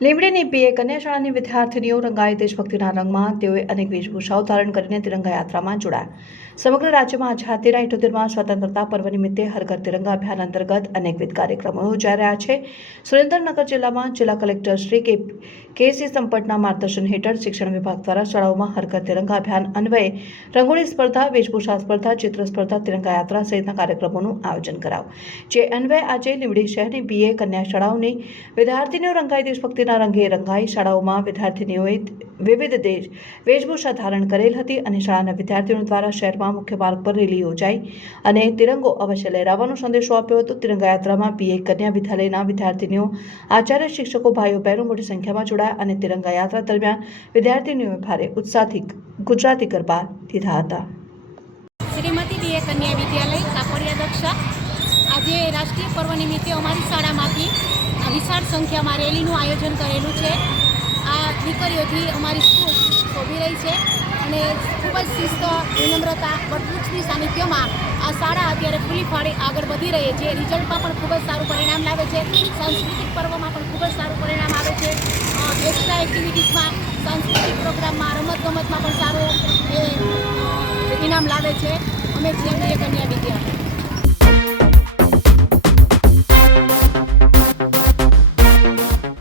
લીમડીની પીએ કન્યા શાળાની વિદ્યાર્થીનીઓ રંગાઈ દેશભક્તિના રંગમાં તેઓએ અનેક વેશભૂષાઓ ધારણ કરીને તિરંગા યાત્રામાં જોડાયા. સમગ્ર રાજ્યમાં આઝાદીના ઇઠોતેરમાં સ્વતંત્રતા પર્વ નિમિત્તે હરઘર તિરંગા અભિયાન અંતર્ગત અનેકવિધ કાર્યક્રમો યોજાઈ રહ્યા છે. સુરેન્દ્રનગર જિલ્લામાં જિલ્લા કલેક્ટર શ્રી કે કેસી સંપટના માર્ગદર્શન હેઠળ શિક્ષણ વિભાગ દ્વારા શાળાઓમાં હરકત તિરંગા અભિયાન અન્વયે રંગોળી સ્પર્ધા, વેશભૂષા સ્પર્ધા, ચિત્ર સ્પર્ધા, તિરંગા યાત્રા સહિતના કાર્યક્રમોનું આયોજન કરાવ જે અન્વયે આજે લીંબડી શહેરની બીએ કન્યા શાળાઓની વિદ્યાર્થીનીઓ રંગાઈ દેશભક્તિના રંગે રંગાઈ શાળાઓમાં વિદ્યાર્થીનીઓએ વિવિધ દેશ વેશભૂષા ધારણ કરેલ હતી અને શાળાના વિદ્યાર્થીઓ દ્વારા શહેરમાં મુખ્ય માર્ગ પર રેલી યોજાઈ અને તિરંગો અવશ્ય લહેરાવવાનો સંદેશો આપ્યો હતો. તિરંગા યાત્રામાં બીએ કન્યા વિદ્યાલયના વિદ્યાર્થીનીઓ, આચાર્ય શિક્ષકો, ભાઈઓ, બહેનો મોટી સંખ્યામાં જોડાયા અને તિરંગા યાત્રા દરમિયાન વિદ્યાર્થીનીઓએ ભારે ઉત્સાહથી ગુજરાતી ગરબા લીધા હતા. શ્રીમતી ડીએ કન્યા વિદ્યાલય, કાપડિયા દક્ષા. આજે રાષ્ટ્રીય પર્વ નિમિત્તે અમારી શાળામાંથી વિશાળ સંખ્યામાં રેલીનું આયોજન કરેલું છે. આ દીકરીઓથી અમારી સ્કૂલ શોભી રહી છે અને ખૂબ જ શિસ્ત, વિનમ્રતા વટવૃક્ષની સાનિધ્યમાં આ શાળા અત્યારે ખુલ્લી ફાળે આગળ વધી રહી છે. રિઝલ્ટમાં પણ ખૂબ જ સારું પરિણામ લાવે છે. સાંસ્કૃતિક પર્વમાં પણ ખૂબ જ સારું પરિણામ આવે છે. એક્ટિવિટીઝમાં સાંસ્કૃતિક પ્રોગ્રામમાં રમતગમતમાં પણ સારું એ ઇનામ લાવે છે. અમે છીએ કન્યા વિદ્યાલય